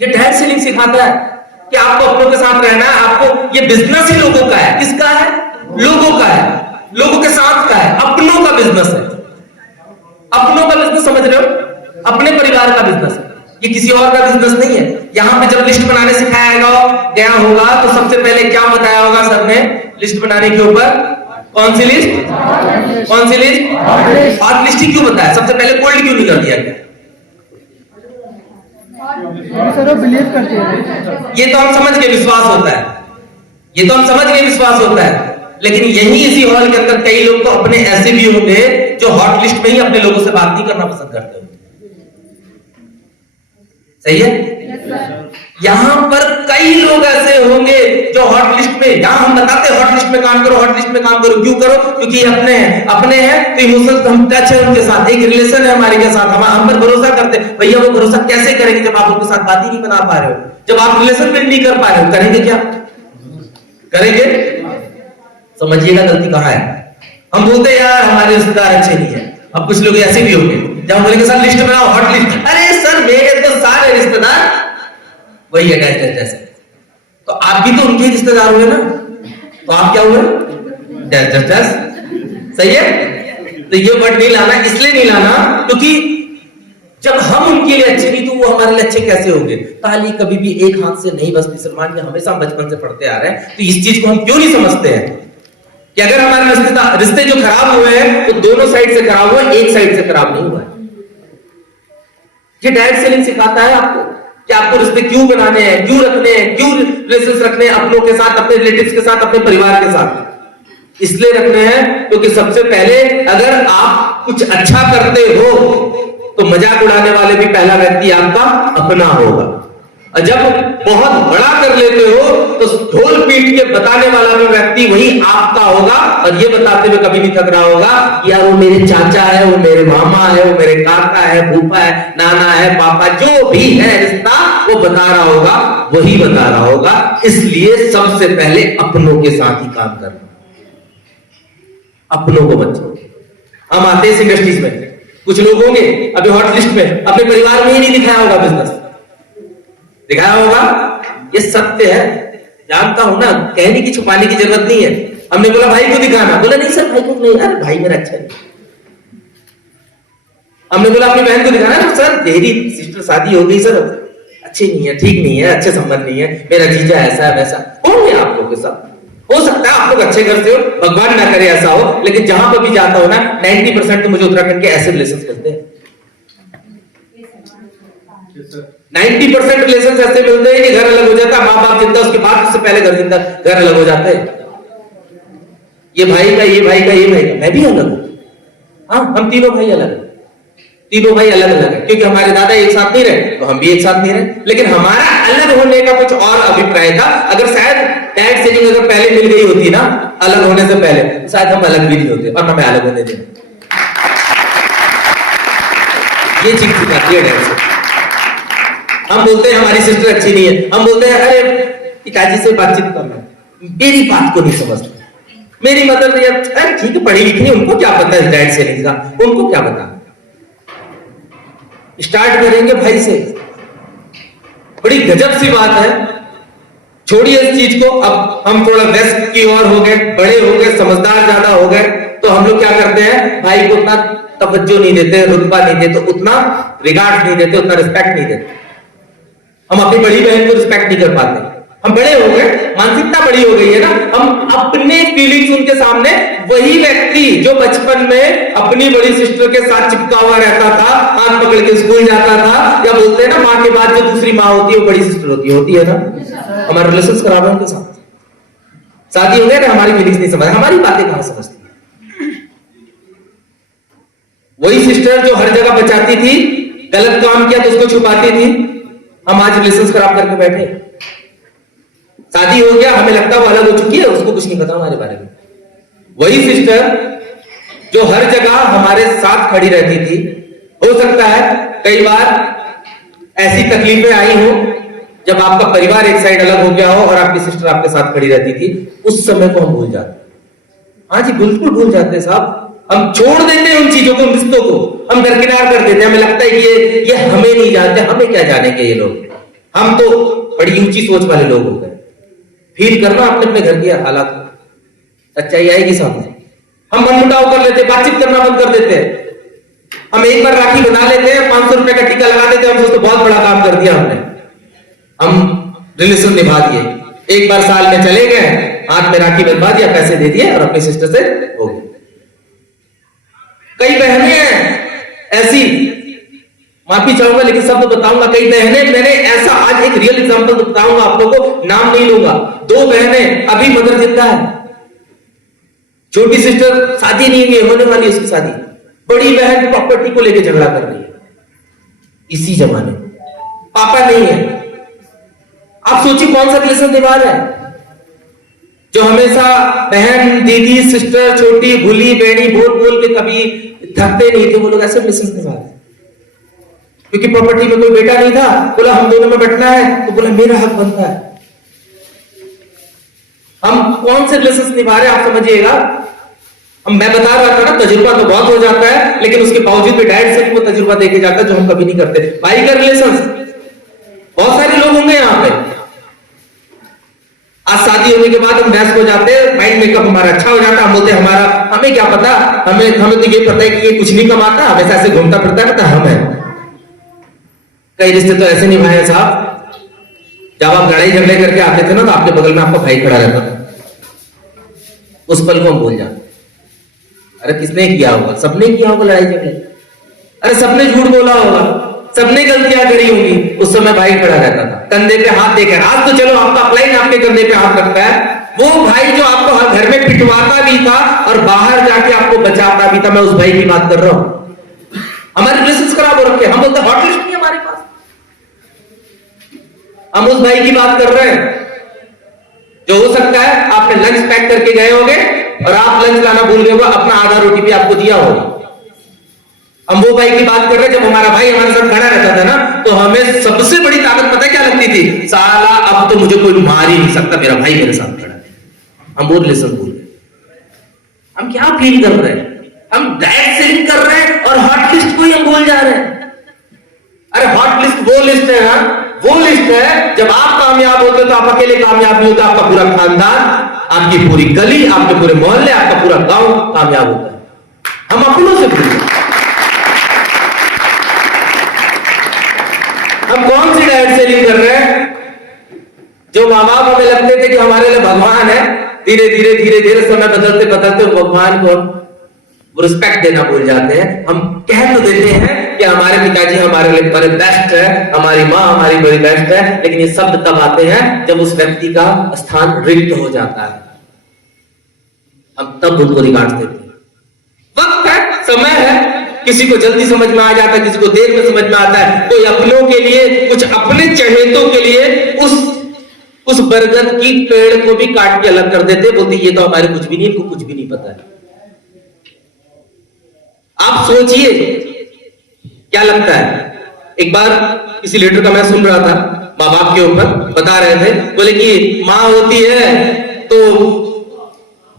ये direct selling सिखाता है कि आपको अपनों के साथ रहना है। आपको ये बिजनेस ही लोगों का है। किसका है? लोगों का है, लोगों के साथ का है, अपनों का बिजनेस है। अपनों का बिजनेस समझ रहे हो? अपने परिवार का बिजनेस है, ये किसी और का बिजनेस नहीं है। यहां पे जब लिस्ट बनाने सिखाया गया होगा तो सबसे पहले क्या बताया होगा सर ने लिस्ट बनाने के ऊपर? कौन सी लिस्ट? कौन सी लिस्ट? हॉट लिस्ट ही क्यों बताया? सबसे पहले कोल्ड क्यों नहीं कर दिया गया? सर बिलीव करते हैं। ये तो हम समझ के विश्वास होता है, ये तो हम समझ के विश्वास होता है। लेकिन यही इसी हॉल के अंदर कई लोग तो अपने ऐसे भी होंगे जो हॉट लिस्ट में ही अपने लोगों से बात नहीं करना पसंद करते होंगे। सही है? यहां पर कई लोग ऐसे होंगे जो हॉट लिस्ट में, यहां हम बताते हैं हॉट लिस्ट में काम करो, हॉट लिस्ट में काम करो। क्यों करो? क्योंकि अपने हैं, अपने हैं तो इमोशंस हम टच है उनके साथ, एक रिलेशन है हमारे के साथ, हम पर भरोसा करते हैं। भैया वो भरोसा कैसे करेंगे जब आप उनके साथ बात ही नहीं बना पा रहे हो, जब आप रिलेशन बिल्ड नहीं कर पा रहे हो? करेंगे क्या? करेंगे? समझिएगा गलती कहां है। हम बोलते हैं यार हमारे रिश्तेदार अच्छे नहीं है। अब कुछ लोग ऐसे भी होंगे जब बोलेंगे सर लिस्ट बनाओ, हॉट लिस्ट, अरे सर मेरे तो सारे रिश्तेदार वही है डैश डैश। तो आप भी तो उनके रिश्तेदार हुए ना, तो आप क्या हुए? Dash dash dash. सही है? तो ये वर्ड नहीं लाना, इसलिए नहीं लाना क्योंकि जब हम उनके लिए अच्छे नहीं तो वो हमारे लिए अच्छे कैसे होंगे? ताली कभी भी एक हाथ से नहीं बजती सलमान, ये हमेशा बचपन से पढ़ते आ रहे हैं। तो इस चीज को हम क्यों नहीं समझते हैं कि अगर हमारे रिश्ते जो खराब हुए हैं वो दोनों साइड से खराब हुए, एक साइड से खराब नहीं हुआ है। ये डायरेक्ट सेलिंग सिखाता है आपको कि आपको रिश्ते क्यों बनाने हैं, क्यों रखने हैं, क्यों रिलेशंस रखने हैं अपनों के साथ, अपने रिलेटिव्स के साथ, अपने परिवार के साथ। इसलिए रखने हैं क्योंकि सबसे पहले अगर आप कुछ अच्छा करते हो तो मजाक उड़ाने वाले भी पहला व्यक्ति आपका अपना होगा, और जब बहुत बड़ा कर लेते हो तो ढोल पीट के बताने वाला भी व्यक्ति वही आपका होगा, और ये बताते हुए कभी नहीं थक रहा होगा यार वो मेरे चाचा है, वो मेरे मामा है, वो मेरे काका है, फूफा है, नाना है, पापा, जो भी है रिश्ता वो बता रहा होगा, वही बता रहा होगा। इसलिए सबसे पहले अपनों के साथ ही काम करना, अपनों को बचाओ। हम आते हैं इस इंडस्ट्रीज में, कुछ लोग होंगे अभी हॉट लिस्ट में अपने परिवार में ही नहीं दिखाया होगा बिजनेस, दिखाया होगा। ये सत्य है, जानता हूं ना, कहने की छुपाने की जरूरत नहीं है। हमने बोला भाई को दिखाना, बोला नहीं सर भाई को नहीं, अरे भाई मेरा अच्छा है। हमने बोला अपनी बहन को दिखाना, सर तेरी सिस्टर शादी हो गई सर, अच्छी नहीं है, ठीक नहीं है, अच्छे संबंध नहीं है, मेरा जीजा ऐसा है वैसा। होंगे आप लोग के साथ, हो सकता है आप लोग अच्छे घर से हो, भगवान ना करे ऐसा हो, लेकिन जहां पर भी जाता हो ना 90% तो मुझे उत्तराखंड के ऐसे रिलेशन मिलते हैं। 90% रिलेशन ऐसे मिलते हैं कि घर अलग हो जाता है, माँ बाप जिंदा उसके बाद उससे पहले घर अलग हो जाते हैं। ये भाई का, ये भाई का, ये भाई का, मैं भी अलग हूं। हाँ, हम तीनों भाई अलग हैं, तीनों भाई अलग अलग है क्योंकि हमारे दादा एक साथ नहीं रहे तो हम भी एक साथ नहीं रहे। लेकिन हमारा अलग होने का कुछ और अभिप्राय था। अगर शायद डायरेक्ट सेलिंग अगर पहले मिल गई होती ना अलग होने से पहले, तो शायद हम अलग भी नहीं होते और हमें अलग होने देना। ये चीज सिखाती है डायरेक्ट सेलिंग। हम बोलते हैं हमारी सिस्टर अच्छी नहीं है, हम बोलते हैं अरे पिताजी से बातचीत करना, मेरी बात को नहीं समझते, मेरी मदर अरे ठीक है पढ़ी लिखी, उनको क्या पता है डायरेक्ट सेलिंग का, उनको क्या पता। स्टार्ट करेंगे भाई से, बड़ी गजब सी बात है। छोड़िए इस चीज को, अब हम थोड़ा वेस्ट की ओर हो गए, बड़े हो गए, समझदार ज्यादा हो गए, तो हम लोग क्या करते हैं, भाई को उतना तवज्जो नहीं देते, रुतबा नहीं देते, उतना रिगार्ड नहीं देते, उतना रिस्पेक्ट नहीं देते। हम अपनी बड़ी बहन को रिस्पेक्ट नहीं कर पाते। हम बड़े हो गए, मानसिकता बड़ी हो गई है ना, हम अपने फीलिंग्स उनके सामने, वही व्यक्ति जो बचपन में अपनी बड़ी सिस्टर के साथ चिपका हुआ रहता था, हाथ पकड़ के स्कूल जाता था, या बोलते हैं ना माँ के बाद जो दूसरी माँ होती है वो बड़ी सिस्टर होती है ना। हमारे रिलेशंस खराब है उनके साथ, शादी हो गया ना, हमारी फीलिंग्स नहीं समझ, हमारी बातें कहां समझती है। वही सिस्टर जो हर जगह बचाती थी, गलत काम किया तो उसको छुपाती थी, हम आज रिलेशंस खराब करके बैठे। शादी हो गया, हमें लगता है वो अलग हो चुकी है, उसको कुछ नहीं पता हमारे बारे में। वही सिस्टर जो हर जगह हमारे साथ खड़ी रहती थी, हो सकता है कई बार ऐसी तकलीफें आई हो जब आपका परिवार एक साइड अलग हो गया हो और आपकी सिस्टर आपके साथ खड़ी रहती थी, उस समय को हम भूल जाते। हाँ जी बिल्कुल भूल जाते साहब, हम छोड़ देते हैं उन चीजों को, उन रिश्तों को हम दरकिनार कर देते हैं। हमें लगता है कि ये हमें नहीं जानते, हमें क्या जानेंगे ये लोग, हम तो बड़ी ऊंची सोच वाले लोग हो गए। फील करना अपने अपने घर की हालात, सच्चाई आएगी सामने। हम मनमुटाव कर लेते, बातचीत करना बंद कर देते हैं। हम एक बार राखी बना लेते हैं, 500 रुपए का टीका लगा देते हैं, हम सोचते बहुत बड़ा काम कर दिया हमने। हम रिलेशन निभा दिए, एक बार साल में चले गए, हाथ में राखी बंधवा दिया, पैसे दे दिए और अपनी सिस्टर से हो गए। कई बहनें हैं ऐसी, माफी चाहूंगा लेकिन सब तो बताऊंगा। कई बहनें, मैंने ऐसा आज एक रियल एग्जांपल बताऊंगा आप लोगों को, नाम नहीं लूंगा। 2 बहनें, अभी मदर जिंदा है, छोटी सिस्टर शादी नहीं हुई, होने वाली उसकी शादी। बड़ी बहन प्रॉपर्टी को लेकर झगड़ा कर रही है इसी जमाने में, पापा नहीं है। आप सोचिए कौन सा रिलेशन निभा रहे हैं? जो हमेशा बहन, दीदी, सिस्टर, छोटी, भूली, बेड़ी बोल बोल के कभी थकते नहीं थे, वो लोग ऐसे रिलेशन निभा रहे। क्योंकि प्रॉपर्टी में कोई बेटा नहीं था, बोला हम दोनों में बैठना है, तो बोला मेरा हक बनता है। हम कौन से रिलेशन निभा रहे हैं आप समझिएगा। मैं बता रहा था ना, तजुर्बा तो बहुत हो जाता है, लेकिन उसके बावजूद भी डायरेक्ट से भी वो तजुर्बा देके जाता है जो हम कभी नहीं करते। भाई का रिलेशन, बहुत सारे लोग होंगे यहाँ पे, आज शादी होने के बाद हम व्यस्त हो जाते हैं, माइंड मेकअप हमारा अच्छा हो जाता है, हम बोलते हैं हमारा, हमें क्या पता, हमें तो ये पता है कि ये कुछ नहीं कमाता, हमेशा ऐसे घूमता फिरता है, हम है। कई रिश्ते तो ऐसे निभाए हैं साहब, जब आप लड़ाई झगड़े करके आते थे ना, तो आपके बगल में आपका भाई खड़ा रहता था। उस पल को हम भूल जाते। अरे किसने किया होगा? सबने किया होगा लड़ाई झगड़े, अरे सबने झूठ बोला होगा, सबने गलतियां करी होंगी। उस समय भाई खड़ा रहता था, कंधे पे हाथ देकर। आज तो चलो आपका अपलाइन आपके कंधे पे हाथ रखता है, वो भाई जो आपको हर घर में पिटवाता भी था और बाहर जाके आपको बचाता भी था, मैं उस भाई की बात कर रहा हूं। हमारे रिलेशंस खराब हो रखे, हम बोलते हॉट लिस्ट नहीं हमारे पास, हम उस भाई की बात कर रहे हैं जो हो सकता है आपने लंच पैक करके गए होंगे और आप लंच लाना भूल गए होगा, अपना आधा रोटी भी आपको दिया होगा। हम वो भाई की बात कर रहे हैं, जब हमारा भाई हमारे साथ खड़ा रहता था ना, तो हमें सबसे बड़ी ताकत पता है क्या लगती थी? साला अब तो मुझे कोई मार ही नहीं सकता, मेरा भाई मेरे साथ खड़ा है। हम वो रिलेशन भूल गए। हम क्या फील कर रहे हैं? हम डायरेक्ट सेलिंग कर रहे हैं और हॉट लिस्ट को ही हम भूल जा रहे हैं। अरे हॉट लिस्ट वो लिस्ट है ना, वो लिस्ट है जब आप कामयाब होते हो तो आप अकेले कामयाब नहीं होते, आपका पूरा खानदान, आपकी पूरी गली, आपके पूरे मोहल्ले, आपका पूरा गांव कामयाब होता है। हम अपनों से भूल गए। हम कौन सी डायरेक्ट सेलिंग कर रहे हैं? जो माँ बाप हमें लगते थे कि हमारे लिए भगवान है, धीरे धीरे धीरे धीरे समय बदलते बदलते भगवान को रिस्पेक्ट देना भूल जाते हैं। हम कह तो देते हैं कि हमारे पिताजी हमारे लिए बड़े बेस्ट है, हमारी माँ हमारी बड़ी बेस्ट है, लेकिन ये शब्द तब आते हैं जब उस व्यक्ति का स्थान रिक्त हो जाता है। हम तब उनको रिगार्ड देते हैं। वक्त है, समय है, किसी को जल्दी समझ में आ जाता है, किसी को देर में समझ में आता है। कोई अपनों के लिए, कुछ अपने चहेतों के लिए उस बरगद की पेड़ को भी काट के अलग कर देते, बोलते ये तो हमारे कुछ भी नहीं, इनको कुछ भी नहीं पता है। आप सोचिए क्या लगता है। एक बार किसी लीडर का मैं सुन रहा था, माँ बाप के ऊपर बता रहे थे, बोले कि माँ होती है तो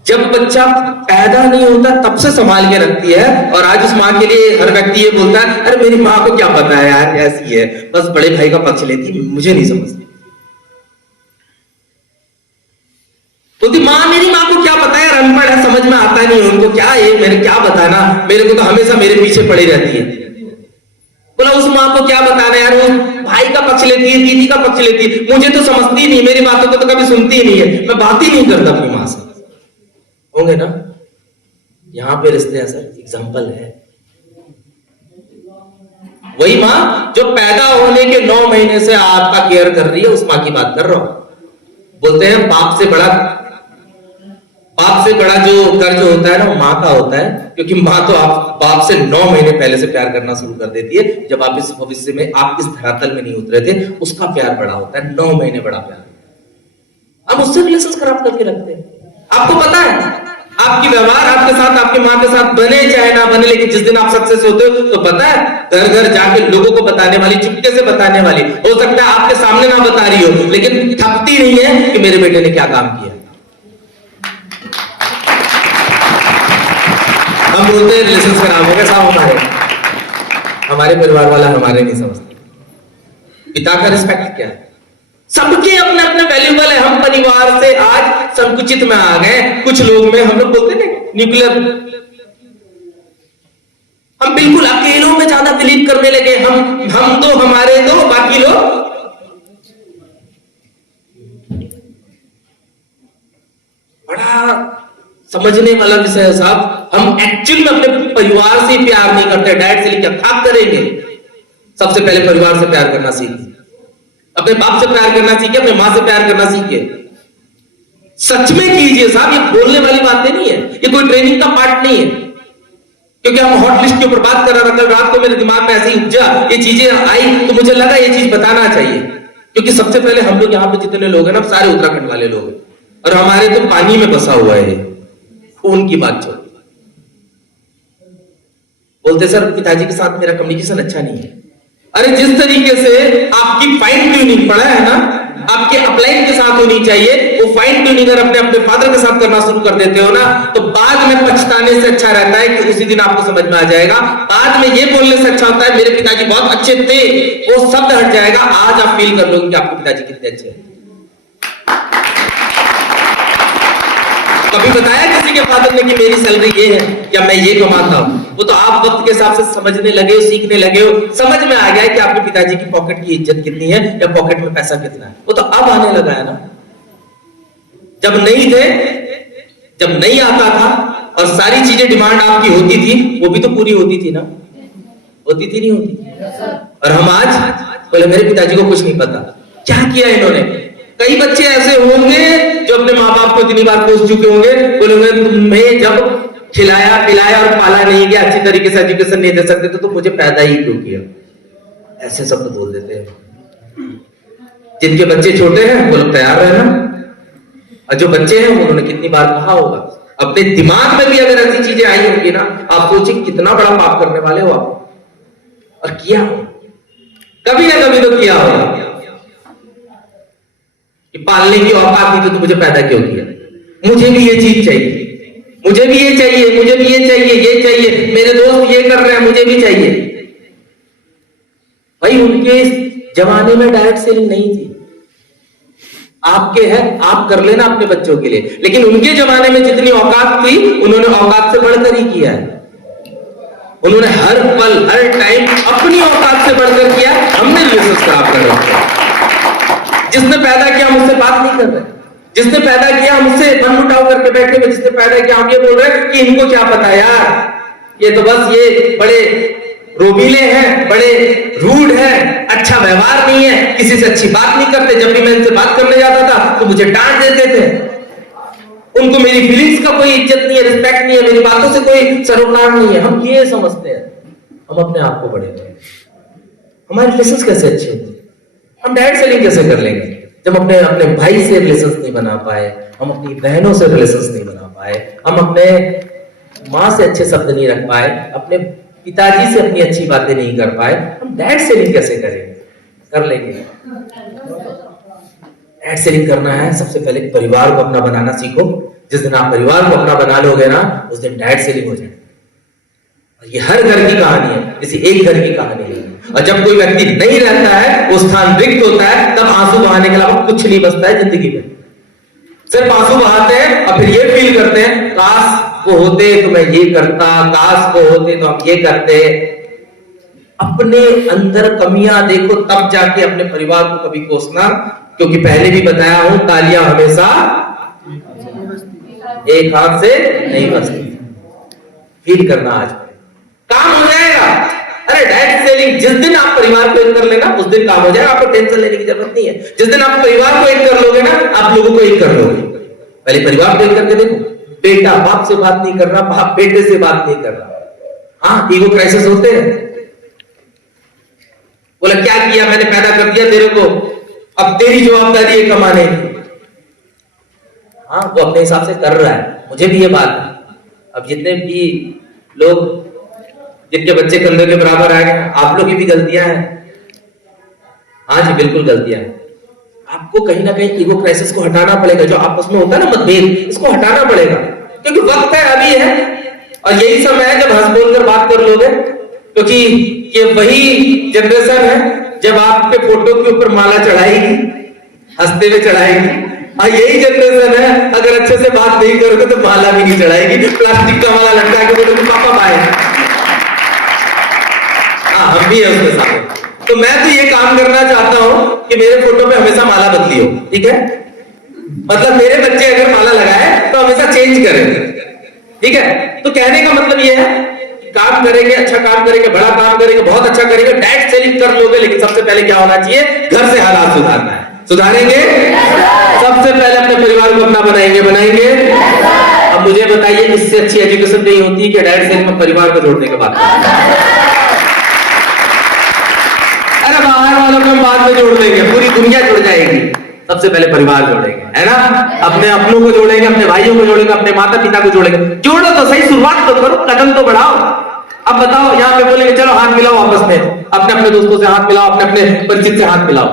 जब बच्चा पैदा नहीं होता तब से संभाल के रखती है, और आज उस माँ के लिए हर व्यक्ति ये बोलता है अरे मेरी माँ को क्या पता है यार, ऐसी है, बस बड़े भाई का पक्ष लेती, मुझे नहीं समझती। बोलती माँ, मेरी माँ को क्या पता है, अनपढ़ है, समझ में आता नहीं उनको, क्या है मैंने क्या बताना, मेरे को तो हमेशा मेरे पीछे पड़ी रहती है। बोला उस माँ को क्या बताना यार, वो भाई का पक्ष लेती है, दीदी का पक्ष लेती है, मुझे तो समझती नहीं, मेरी बातों को तो कभी सुनती ही नहीं है, मैं बात ही नहीं करता अपनी माँ से। होंगे ना यहां पे रिश्ते ऐसा एग्जांपल है। वही माँ जो पैदा होने के 9 महीने से आपका केयर कर रही है, उस माँ की बात कर रहा हूं। बोलते हैं बाप से बड़ा जो कर्ज होता है ना, वो माँ का होता है, क्योंकि माँ तो आप बाप से 9 महीने पहले से प्यार करना शुरू कर देती है। जब आप इस भविष्य में, आप इस धरातल में नहीं उतरे थे, उसका प्यार बड़ा होता है, 9 महीने बड़ा प्यार। हम उससे रिलेशन खराब करके रखते हैं। आपको पता है आपकी व्यवहार आपके साथ, आपकी माँ के साथ बने चाहे ना बने, लेकिन जिस दिन आप सक्सेस होते हो तो पता है घर घर जाके लोगों को बताने वाली, चुपके से बताने वाली, हो सकता है आपके सामने ना बता रही हो, लेकिन थकती नहीं है कि मेरे बेटे ने क्या काम किया। हम बोलते हैं रिलेशन खराब हो गए साहब, हमारे परिवार वाला हमारे नहीं समझते। पिता का रिस्पेक्ट क्या है? सबके अपने अपने वैल्यूबल है। हम परिवार से आज संकुचित में आ गए। कुछ लोग में हम लोग बोलते हैं न्यूक्लियर, हम बिल्कुल अकेलों में ज्यादा बिलीव करने लगे। हम दो, हमारे दो, बाकी लोग। बड़ा समझने वाला विषय है साहब। हम एक्चुअल में अपने परिवार से प्यार नहीं करते। डायरेक्ट सेलिंग क्या था करेंगे? सबसे पहले परिवार से प्यार करना सीखिए, अपने बाप से प्यार करना सीखिए, अपने मां से प्यार करना सीखिए। सच में कीजिए साहब, ये बोलने वाली बातें नहीं है, ये कोई ट्रेनिंग का पार्ट नहीं है। क्योंकि हम हॉट लिस्ट के ऊपर बात कर रहा था, कल रात को मेरे दिमाग में ऐसे ही उपजा, ये चीजें आई तो मुझे लगा ये चीज बताना चाहिए। क्योंकि सबसे पहले हम लोग यहाँ पे जितने लोग हैं ना, सारे उत्तराखंड वाले लोग हैं, और हमारे तो पानी में बसा हुआ है, खून की बात चलती। बोलते सर पिताजी के साथ मेरा कम्युनिकेशन अच्छा नहीं है। अरे जिस तरीके से आपकी फाइन ट्यूनिंग पड़ा है ना, आपके अपलाइन के साथ होनी चाहिए, वो फाइन ट्यूनिंग अगर अपने अपने फादर के साथ करना शुरू कर देते हो ना, तो बाद में पछताने से अच्छा रहता है कि उसी दिन आपको समझ में आ जाएगा। बाद में ये बोलने से अच्छा होता है मेरे पिताजी बहुत अच्छे थे, वो शब्द हट जाएगा। आज आप फील कर लोगे कि आपके पिताजी कितने अच्छे हैं। कभी बताया किसी के फादर ने कि मेरी सैलरी ये है या मैं ये कमाता हूं? वो तो आप वक्त के हिसाब से समझने लगे हो, सीखने लगे हो, समझ में आ गया कि आपके पिताजी की पॉकेट की इज्जत कितनी है या पॉकेट में पैसा कितना है। वो तो अब आने लगा है ना। जब नहीं थे, जब नहीं आता था और सारी चीजें डिमांड आपकी होती थी, वो भी तो पूरी होती थी ना, होती थी नहीं होती थी? और हम आज बोले मेरे पिताजी को कुछ नहीं पता, क्या किया इन्होंने। कई बच्चे ऐसे होंगे जो अपने माँ बाप को इतनी बार पूछ चुके होंगे, बोलेंगे तुम्हें जब खिलाया पिलाया और पाला नहीं गया, अच्छी तरीके से एजुकेशन नहीं दे सकते तो मुझे पैदा ही क्यों किया। ऐसे शब्द बोल देते हैं। जिनके बच्चे छोटे हैं वो लोग तैयार रहना, और जो बच्चे हैं उन्होंने कितनी बार कहा होगा। अपने दिमाग में भी अगर ऐसी चीजें आई होंगी ना, आप सोचिए कितना बड़ा पाप करने वाले हो आप, और किया हो कभी ना कभी तो किया होगा। पालने की औकात नहीं तो मुझे पैदा क्यों किया, मुझे भी ये चीज चाहिए, मुझे भी ये चाहिए, मुझे भी ये चाहिए, ये चाहिए, मेरे दोस्त ये कर रहे हैं मुझे भी चाहिए। भाई उनके जमाने में डायरेक्ट सेलिंग नहीं थी, आपके है आप कर लेना अपने बच्चों के लिए, लेकिन उनके जमाने में जितनी औकात थी उन्होंने औकात से बढ़कर ही किया है। उन्होंने हर पल हर टाइम अपनी औकात से बढ़कर किया। हमने रिलेशन खराब कर रखे हैं। जिसने पैदा किया मुझसे बात नहीं कर रहे, जिसने पैदा किया मुझसे मनमुटाव करके बैठे हुए, जिसने पैदा किया हम ये बोल रहे हैं कि इनको क्या पता यार, ये तो बस ये बड़े रोबीले हैं, बड़े रूड हैं, अच्छा व्यवहार नहीं है, किसी से अच्छी बात नहीं करते, जब भी मैं इनसे बात करने जाता था तो मुझे डांट देते थे, उनको मेरी फीलिंग्स का कोई इज्जत नहीं है, रिस्पेक्ट नहीं है, मेरी बातों से कोई सरोकार नहीं है। हम ये समझते हैं, हम अपने आप को बड़े हैं। हमारे रिलेशंस कैसे अच्छे होते, हम डायरेक्ट सेलिंग कैसे कर लेंगे जब अपने अपने भाई से रिलेशंस नहीं बना पाए, हम अपनी बहनों से रिलेशंस नहीं बना पाए, हम अपने माँ से अच्छे शब्द नहीं रख पाए, अपने पिताजी से अपनी अच्छी बातें नहीं कर पाए, हम डायरेक्ट सेलिंग कैसे करेंगे? कर लेंगे। डायरेक्ट सेलिंग करना है, सबसे पहले परिवार को अपना बनाना सीखो। जिस दिन आप परिवार को अपना बना लोगे ना, उस दिन डायरेक्ट सेलिंग हो जाएगी। ये हर घर की कहानी है, किसी एक घर की कहानी है। और जब कोई व्यक्ति नहीं रहता है, वो स्थान रिक्त होता है, तब आंसू बहाने के अलावा कुछ नहीं बचता है जिंदगी में। सिर्फ आंसू बहाते हैं और फिर ये फील करते हैं काश वो होते तो मैं ये करता, काश वो होते तो हम ये करते। अपने अंदर कमियां देखो तब जाके अपने परिवार को कभी कोसना, क्योंकि पहले भी बताया हूं तालियां हमेशा एक हाथ से नहीं बजती। फील करना आज काम हो जाएगा। अरे डायरेक्ट सेलिंग जिस दिन आप परिवार को एक कर लेना उस दिन काम हो जाएगा, आपको टेंशन लेने की जरूरत नहीं है। जिस दिन आप परिवार को एक कर लोगे ना, आप लोगों को एक कर लोगे। पहले परिवार को एक करके देखो, बेटा बाप से बात नहीं कर रहा, बाप बेटे से बात नहीं कर रहा। हाँ, ईगो क्राइसिस होते हैं। बोला क्या किया मैंने, पैदा कर दिया तेरे को, अब तेरी जवाबदारी है कमाने की। हाँ, वो अपने हिसाब से कर रहा है, मुझे भी ये बात। अब जितने भी लोग जिनके बच्चे कंधे के बराबर आए, आप लोग की भी गलतियां हैं। हाँ जी, बिल्कुल गलतियां हैं। आपको कहीं ना कहीं ईगो क्राइसिस को हटाना पड़ेगा, जो आपस में होता है ना मतभेद, इसको हटाना पड़ेगा, क्योंकि वक्त है, अभी है, और यही समय है जब हंस बोलकर बात कर लोगे। क्योंकि ये वही जनरेशन है जब आपके फोटो के ऊपर माला चढ़ाएगी, हंसते हुए चढ़ाएगी। और यही जनरेशन है, अगर अच्छे से बात नहीं करोगे तो माला भी नहीं चढ़ाएगी, प्लास्टिक का माला लटका के बोलोगे पापा बाय। हाँ, हम भी है उसके साथ। तो मैं तो ये काम करना चाहता हूं कि मेरे फोटो पे हमेशा माला बदली हो, ठीक है? मतलब मेरे बच्चे अगर माला लगाए तो हमेशा चेंज करें, ठीक है? तो कहने का मतलब ये है, काम करेंगे, अच्छा काम करेंगे, बड़ा काम करेंगे, बहुत अच्छा करेंगे, डायरेक्ट सेलिंग कर लोगे, लेकिन सबसे पहले क्या होना चाहिए? घर से हालात सुधारना है। सुधारेंगे? सबसे पहले अपने परिवार को अपना बनाएंगे। अब मुझे बताइए, इससे अच्छी एजुकेशन नहीं होती कि डायरेक्ट सेलिंग में परिवार को जोड़ने के बाद? अरे बाहर वालों को बाद में जोड़ देंगे, पूरी दुनिया जुड़ जाएगी, सबसे पहले परिवार जोड़ेंगे, है ना? अपने अपनों को जोड़ेंगे, अपने भाइयों को जोड़ेंगे, अपने माता पिता को जोड़ेंगे। जोड़ो तो सही, शुरुआत तो करो, कदम तो बढ़ाओ। अब बताओ, यहाँ पे बोलेंगे चलो हाथ मिलाओ आपस में, अपने अपने दोस्तों से हाथ मिलाओ, अपने अपने परिचित से हाथ मिलाओ।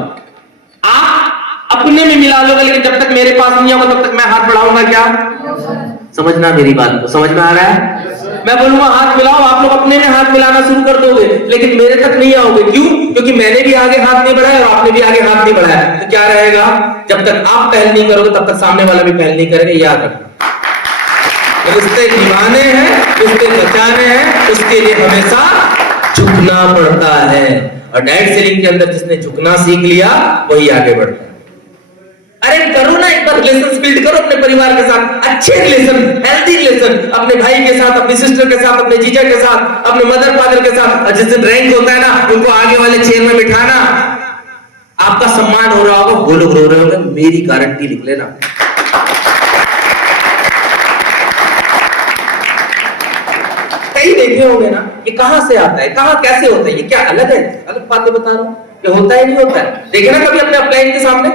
आप अपने में मिला लोगे, लेकिन जब तक मेरे पास नहीं होगा तब तक मैं हाथ बढ़ाऊंगा क्या? समझना मेरी बात को, समझ में आ रहा है? मैं बोलूंगा हाथ मिलाओ, आप लोग अपने में हाथ मिलाना शुरू कर दोगे, लेकिन मेरे तक नहीं आओगे। क्यों? क्योंकि मैंने भी आगे हाथ नहीं बढ़ाया और आपने भी आगे हाथ नहीं बढ़ाया। तो क्या रहेगा? जब तक आप पहल नहीं करोगे तब तक सामने वाला भी पहल नहीं करेगा। याद रखना, रिश्ते निभाने हैं, रिश्ते बचाने हैं, उसके लिए हमेशा झुकना पड़ता है। और डायरेक्ट सेलिंग के अंदर जिसने झुकना सीख लिया वही आगे बढ़ता है। अरे करो ना, एक बार रिलेशन बिल्ड करो अपने परिवार के साथ, अच्छे रिलेशन, हेल्दी रिलेशन, अपने भाई के साथ, अपनी सिस्टर के साथ, अपने जीजा के साथ, अपने मदर फादर के साथ। और जिस दिन रैंक होता है ना, उनको आगे वाले चेयर में बिठाना, आपका सम्मान हो रहा होगा, वो लोग रो रहे होंगे, मेरी गारंटी लिख लेना। कई देखे होंगे ना, ये कहां से आता है, कहां कैसे होता है, ये क्या अलग है? अलग बातें बता रहा हूं, ये होता है नहीं होता है। देखे ना कभी अपने अपलाइन के सामने,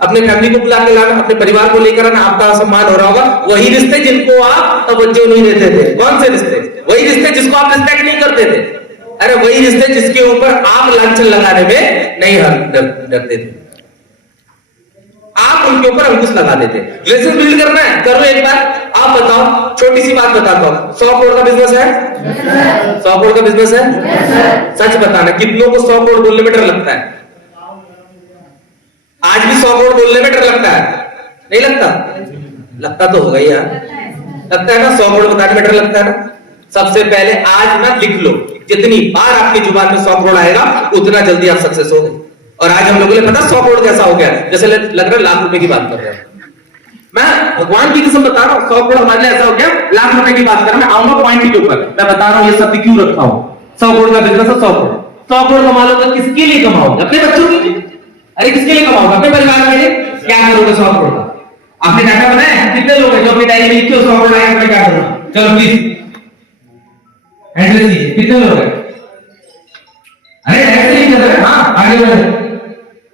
अपने फैमिली को बुला के लाना, अपने परिवार को लेकर आना, आपका सम्मान हो रहा होगा। वही रिश्ते जिनको आप तवज्जो नहीं देते थे। कौन से रिश्ते? वही रिश्ते जिसको आप रिस्पेक्ट नहीं करते थे। अरे वही रिश्ते जिसके ऊपर आप लांछन लगाने में नहीं डरते थे, आप उनके ऊपर अंकुश लगा देते। रिलेशन बिल्ड करना है, करो एक बार। आप बताओ, छोटी सी बात बताता हूं, 100 करोड़ का बिजनेस है? 100 करोड़ का बिजनेस है? सच बताना, कितनों को 100 करोड़ बोलने में डर लगता है? आज भी 100 करोड़ बोलने में डर लगता है? नहीं लगता? लगता तो होगा यार, लगता है ना? 100 करोड़ बताने में डर लगता है ना? सबसे पहले आज ना लिख लो, जितनी बार आपकी जुबान में 100 करोड़ आएगा उतना जल्दी आप सक्सेस हो गए। और आज हम लोगों ने पता 100 करोड़ कैसा हो गया, जैसे लग रहा है लाख रुपए की बात कर रहे हैं। मैं भगवान की कसम बता रहा हूं, 100 करोड़ हमारे लिए ऐसा हो गया, लाख रुपए की बात कर रहा हूं। मैं आऊंगा पॉइंट के ऊपर, मैं बता रहा हूं ये सत्य क्यों रखा हूं। 100 करोड़ का बिजनेस है, 100 करोड़। 100 करोड़ कमा लो तो किसके लिए कमाओगे? अपने बच्चों के लिए? अरे किसके लिए कमाओगे? अपने परिवार के लिए। क्या करोगे 100 करोड़ का? आपने डाटा बनाया कितने लोग हैं जो अपनी डायरी में लिखते हो 100 करोड़ आएगा मैं क्या करूंगा? चलो प्लीज एड्रेस दीजिए, कितने लोग हैं? अरे ऐसे ही कर रहे हैं। हाँ आगे बढ़े,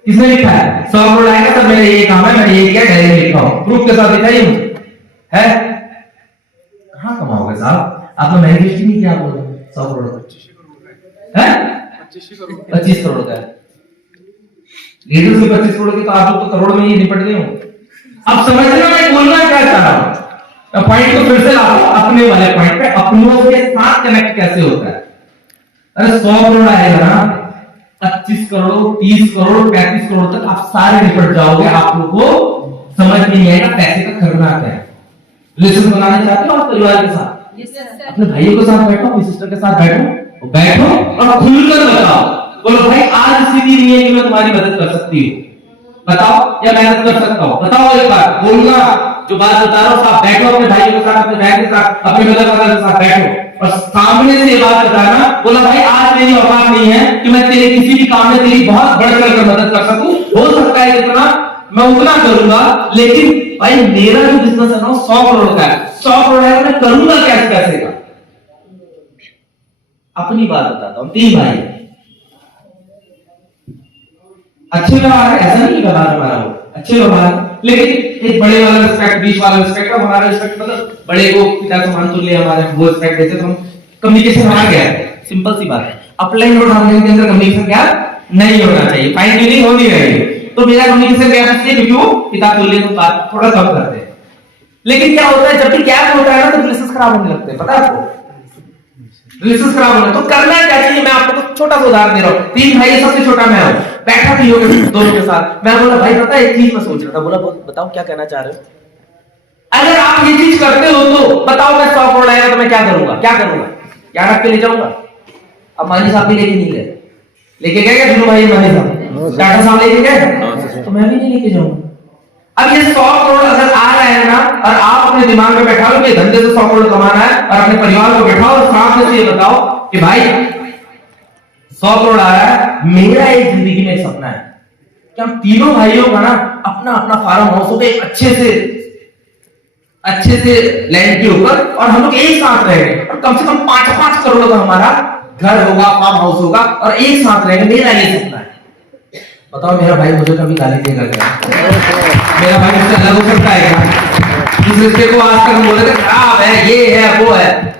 किसने लिखा है 100 करोड़ आएगा तब मेरा ये काम है, मैंने ये किया, डायरी में लिखा हूं, प्रूफ के साथ दिखाइए मुझे। है कहां कमाओगे साहब? आपने मैनिफेस्ट नहीं किया, आप लोग 100 करोड़ का है, 25 करोड़ का है। लीडर से 25 करोड़ की, तो आप लोग तो करोड़ में ही निपट गए हो। अब समझना मैं बोलना क्या चाह रहा हूं, पॉइंट को फिर से लाओ अपने वाले पॉइंट पे, अपनों के साथ कनेक्ट कैसे होता है। अरे 100 करोड़ आएगा ना, 25 करोड़, 30 करोड़, 35 करोड़ तक आप सारे निपट जाओगे। आप लोग को समझ नहीं आएगा पैसे का करना क्या है। रिलेशन बनाना चाहते हो आप परिवार के साथ, अपने भाइयों के साथ बैठो, अपनी सिस्टर के साथ बैठो और खुलकर बताओ, बोलो भाई आज स्थिति नहीं है कि मैं तुम्हारी मदद कर सकती हूँ, बताओ, या मेहनत कर सकता हूँ, बताओ। एक बार बोलना, जो बात बता रहा हूँ साहब, बैठो अपने भाइयों के साथ, अपने बहन के साथ, अपने मदर फादर के साथ बैठो और सामने से ये बात बताना, बोला भाई आज मेरी औकात नहीं है कि मैं तेरे किसी भी काम में तेरी बहुत बढ़ चढ़कर मदद कर सकूं, हो सकता है इतना मैं उतना करूंगा, लेकिन भाई मेरा जो बिजनेस है ना 100 करोड़ का है, 100 करोड़ है, मैं करूंगा कैसे का। अपनी बात बताता हूँ, 3 भाई अच्छे व्यवहार, ऐसा नहीं व्यवहार हमारा हो, अच्छे व्यवहार, लेकिन एक बड़े वाला रिस्पेक्ट, बीच वाला रिस्पेक्ट, और हमारा रिस्पेक्ट मतलब बड़े को पिता समान तुल्य हमारे वो रिस्पेक्ट देते, तो हम कम्युनिकेशन हमारा गया है, सिंपल सी बात है। अपलाइन और डाउनलाइन के अंदर कम्युनिकेशन गैप नहीं होना चाहिए, फाइन ट्यूनिंग होनी रहेगी। तो मेरा कम्युनिकेशन गैप इसलिए क्योंकि वो पिता तुल्य को बात थोड़ा कम करते हैं, लेकिन क्या होता है जब भी गैप होता है ना तो रिलेशंस खराब होने लगते हैं, पता है आपको? रिलेशंस खराब होने, तो करना क्या चाहिए, मैं आपको छोटा सा उदाहरण दे रहा हूँ। 3 भाई सबसे छोटा मैं हूं, बैठा भी हो दोनों के साथ। मैं बोला भाई पता है एक चीज मैं सोच रहा था। बोला बताओ क्या कहना चाह रहे हो? अगर आप ये चीज करते हो तो बताओ मैं 100 करोड़ आएगा तो मैं क्या करूंगा? क्या रख के ले जाऊंगा? अब मानी साहब भी लेके नहीं गए, लेके गए क्या भाई? मानी साहब टाटा साहब लेके गए, तो मैं भी नहीं लेके जाऊंगा। अब ये 100 करोड़ अगर आ रहा है ना, और आप अपने दिमाग में बैठा लो कि धंधे से 100 करोड़ कमाना है, और अपने परिवार को बैठाओ और साथ में ये बताओ कि भाई 100 करोड़ आ रहा है, मेरा एक जिंदगी में एक सपना है कि हम तीनों भाइयों का ना अपना अपना फार्म हाउस हो अच्छे से लैंड के ऊपर, और हम लोग एक साथ रहेंगे, और कम से कम 5-5 करोड़ का हमारा घर होगा, फार्म हाउस होगा, और एक साथ रहेंगे। मेरा ये सपना है। बताओ मेरा भाई मुझे कभी गाली देगा क्या? मेरा भाई मुझसे अलग हो सकता है क्या? इस रिश्ते को आज तक हम बोले थे खराब है, ये है वो है।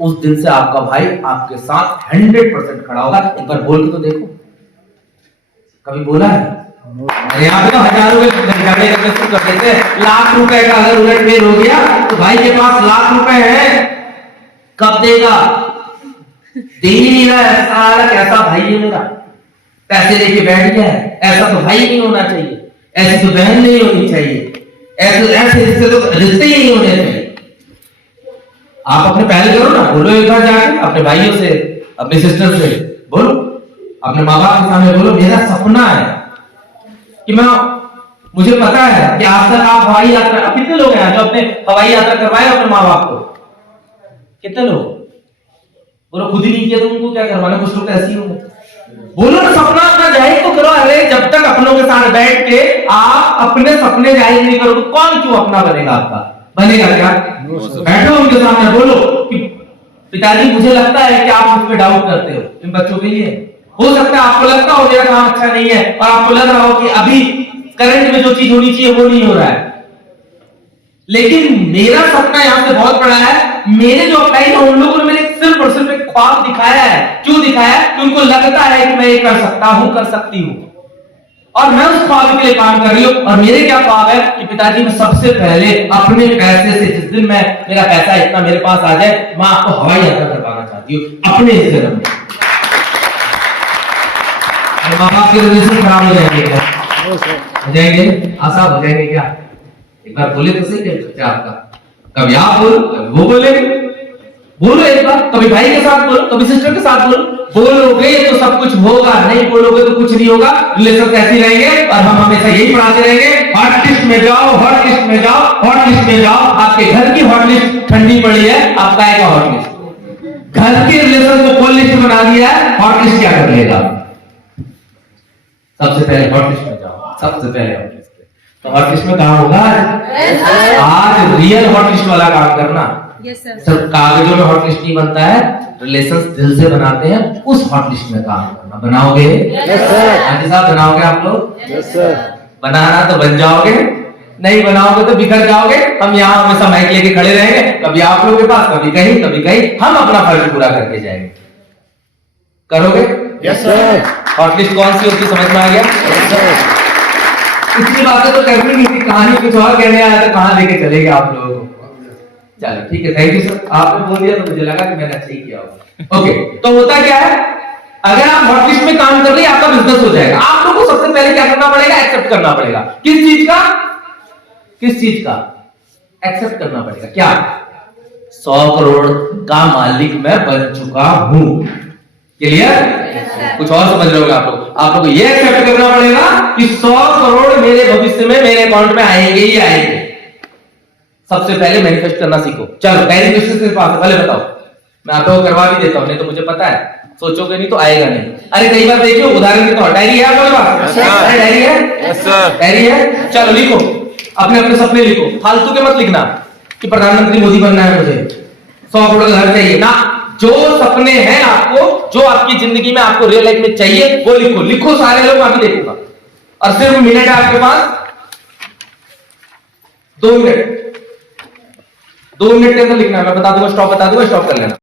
उस दिन से आपका भाई आपके साथ 100% खड़ा होगा। एक बार बोल के तो देखो, कभी बोला है? यहाँ पे तो हजारों के झगड़े करके शुरू कर देते हैं। लाख रुपए का अगर उलटफेर हो गया तो भाई के पास लाख रुपए हैं, कब देगा? दे ही नहीं रहा है। सारा कैसा भाई है मेरा, पैसे लेके बैठ गया है। ऐसा तो भाई नहीं होना चाहिए, ऐसी तो बहन नहीं होनी चाहिए, ऐसे रिश्ते तो रिश्ते ही नहीं होने चाहिए। आप अपने पहल करो ना, बोलो एक बार जाके अपने भाइयों से, अपने सिस्टर से बोलो, अपने माँ बाप के सामने बोलो मेरा सपना है कि मुझे पता है कि आज तक आप हवाई यात्रा, कितने लोग हैं जो अपने हवाई यात्रा करवाए अपने माँ बाप को? कितने लोग? बोलो खुद ही नहीं किया तो उनको क्या करवाना? कुछ लोग ऐसे ही होंगे। बोलो ना सपना अपना जाहिर तो करो। अरे जब तक अपनों के साथ बैठ के आप अपने सपने जाहिर नहीं करोगे, कौन क्यों अपना बनेगा? आपका बनेगा क्या? बैठो उनके सामने, बोलो कि पिताजी मुझे लगता है कि आप मुझ पे डाउट करते हो इन बच्चों के लिए। हो सकता है आपको लगता हो मेरा काम अच्छा नहीं है, और आपको लग रहा हो कि अभी करंट में जो चीज होनी चाहिए वो नहीं हो रहा है, लेकिन मेरा सपना यहां से बहुत बड़ा है। मेरे जो अप्लाई है उन लोगों ने मेरे सिर्फ और सिर्फ एक ख्वाब दिखाया है। क्यों दिखाया है? कि उनको लगता है कि मैं ये कर सकता हूं, कर सकती हूं, और मैं उस ख्वाब के लिए काम कर रही हूं। और मेरे क्या ख्वाब है कि पिताजी मैं सबसे पहले अपने पैसे से, जिस दिन मेरा पैसा इतना मेरे पास आ जाए, मैं आपको हवाई यात्रा करवाना चाहती हूँ अपने इस जन्म में। माँ बाप के रिलेशन खराब हो जाएंगे, आसाब हो जाएंगे क्या? एक बार बोले तो सही है बच्चा आपका, कभी आप बोलो कभी वो बोलेंगे। बोलो एक बार, कभी भाई के साथ बोलो, कभी सिस्टर के साथ बोलो। बोलोगे तो सब कुछ होगा, नहीं बोलोगे तो कुछ नहीं होगा। रिलेशन ऐसे रहेंगे, और हम हमेशा यही पढ़ाते रहेंगे, हॉट लिस्ट में जाओ, हॉट लिस्ट में जाओ, हॉट लिस्ट में जाओ। आपके घर की हॉट लिस्ट ठंडी पड़ी है, आपका आएगा हॉट लिस्ट। घर के रिलेशन को कोल्ड लिस्ट बना दिया है, हॉट लिस्ट क्या कर लेगा? सबसे पहले हॉट लिस्ट में जाओ, सबसे पहले हॉट लिस्ट। तो हॉट लिस्ट में काम होगा आज रियल हॉट लिस्ट वाला काम करना। सर कागजों में हॉट लिस्ट नहीं बनता है, रिलेशंस दिल से बनाते हैं, उस हॉट लिस्ट में काम करना। बनाओगे? हाजी साहब बनाओगे आप लोग? बनाना तो बन जाओगे, नहीं बनाओगे तो बिखर जाओगे। हम यहाँ हमेशा माइक लेके खड़े रहेंगे, कभी आप लोगों के पास, कभी कहीं, हम अपना फर्ज पूरा करके जाएंगे। करोगे? Yes sir. हॉट लिस्ट कौन सी होती समझ में आ गया? Yes sir. इतनी बातें तो करनी नहीं थी, कहानी कुछ और कहने आया था, कहां लेके चलेंगे आप लोगों को? चलो ठीक है, थैंक यू सर। आपने बोल दिया तो मुझे लगा कि मैंने अच्छा ही किया होगा। ओके, तो होता क्या है, अगर आप हॉट लिस्ट में काम कर रहे हैं, आपका बिजनेस हो जाएगा। आप लोगों को सबसे पहले क्या करना पड़ेगा? एक्सेप्ट करना पड़ेगा। किस चीज का? एक्सेप्ट करना पड़ेगा। क्या? 100 करोड़ का मालिक मैं बन चुका हूं। क्लियर? कुछ और समझ रहे होंगे आप लोग को ये एक्सेप्ट करना पड़ेगा कि 100 करोड़ मेरे भविष्य में मेरे अकाउंट में आएंगे ही आएंगे। सबसे पहले मैनिफेस्ट करना सीखो। चलो मैनिफेस्टेशन के पास पहले बताओ, मैं आप लोगों को करवा भी देता हूं, नहीं तो मुझे पता है सोचोगे नहीं तो आएगा नहीं। अरे कई बार देखियो, उदाहरण के तौर, डायरी है आपके पास? डायरी है? Yes sir. डायरी है? चलो लिखो, अपने अपने सपने लिखो। फालतू के मत लिखना कि प्रधानमंत्री मोदी बनना है मुझे, 100 करोड़ घर चाहिए ना। जो सपने हैं आपको, जो आपकी जिंदगी में आपको रियल लाइफ में चाहिए, वो लिखो। लिखो सारे लोग, मैं भी देखूंगा। और सिर्फ मिनट है आपके पास, 2 मिनट के अंदर लिखना है। मैं बता दूंगा स्टॉप, बता दूंगा स्टॉप कर लेना।